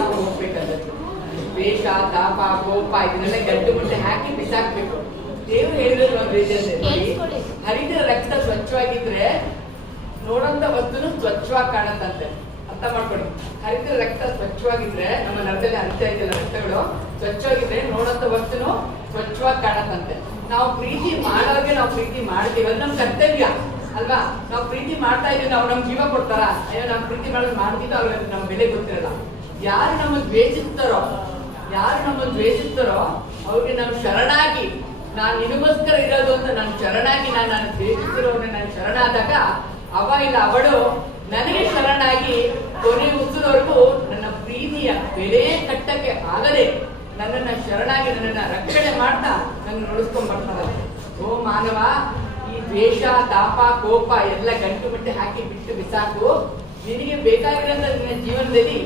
ನಾವು ಹೋಗ್ಬೇಕಾದ್ರೆ ದ್ವೇಷ, ತಾಪ, ಕೋಪ ಇದನ್ನೆಲ್ಲ ಗಂಟು ಮುಟ್ಟೆ ಹಾಕಿ ಬಿಸಾಕ್ಬೇಕು. ದೇವ್ರು ಹೇಳಿದ್ರು ಒಂದು ರೀತಿಯಲ್ಲಿ ಹರಿದ ರಕ್ತ ಸ್ವಚ್ಛವಾಗಿದ್ರೆ ನೋಡಂತ ವಸ್ತುನು ಸ್ವಚ್ಛವಾಗಿ ಕಾಣತ್ತಂತೆ. ಅರ್ಥ ಮಾಡ್ಕೊಳ್ಳಿ. ಹರಿದ ರಕ್ತ ಸ್ವಚ್ಛವಾಗಿದ್ರೆ ನಮ್ಮ ನರದಲ್ಲಿ ಹರಿತಾ ಇದೆಯಲ್ಲ ರಕ್ತಗಳು ಸ್ವಚ್ಛವಾಗಿದ್ರೆ ನೋಡಂತ ವಸ್ತುನು ಸ್ವಚ್ಛವಾಗಿ ಕಾಣತ್ತಂತೆ. ನಾವು ಪ್ರೀತಿ ಮಾಡೋರಿಗೆ ನಾವು ಪ್ರೀತಿ ಮಾಡ್ತೀವಿ, ಅದು ನಮ್ ಕರ್ತವ್ಯ ಅಲ್ವಾ? ನಾವು ಪ್ರೀತಿ ಮಾಡ್ತಾ ಇದೀವಿ, ನಾವು ನಮ್ ಜೀವ ಕೊಡ್ತಾರ? ಅಯ್ಯೋ ನಾವು ಪ್ರೀತಿ ಮಾಡೋದು ಮಾಡ್ತಿದ್ದೋ ಅವ್ರಿಗೆ ನಮ್ ಬೆಲೆ ಗೊತ್ತಿರಲ್ಲ. ಯಾರು ನಮ್ಮ ದ್ವೇಷಿಸ್ತಾರೋ ಅವ್ರಿಗೆ ನಾವು ಶರಣಾಗಿ, ನಾನು ನಿನಗೋಸ್ಕರ ಇರೋದು ಅಂತ ನಾನು ಶರಣಾಗಿ, ನಾನು ದ್ವೇಷಿಸಿರೋನ್ನ ನಾನು ಶರಣಾದಾಗ ಅವ ಇಲ್ಲ ಅವಳು ನನಗೆ ಶರಣಾಗಿ ಕೊನೆ ಉಸಿರವರೆಗೂ ನನ್ನ ಪ್ರೀತಿಯ ಬೆಲೆ ಕಟ್ಟಕ್ಕೆ ಆಗದೆ ನನ್ನನ್ನ ಶರಣಾಗಿ ನನ್ನನ್ನ ರಕ್ಷಣೆ ಮಾಡ್ತಾ ನನ್ನ ನುಡಿಸ್ಕೊಂಡ್ ಬರ್ತಾರೆ. ಓ ಮಾನವ, ಈ ದ್ವೇಷ, ತಾಪ, ಕೋಪ ಎಲ್ಲ ಗಂಟು ಬಿಟ್ಟು ಹಾಕಿ ಬಿಟ್ಟು ಬಿಸಾಕು. ನಿನಗೆ ಬೇಕಾಗಿರೋಂಥ ನಿನ್ನ ಜೀವನದಲ್ಲಿ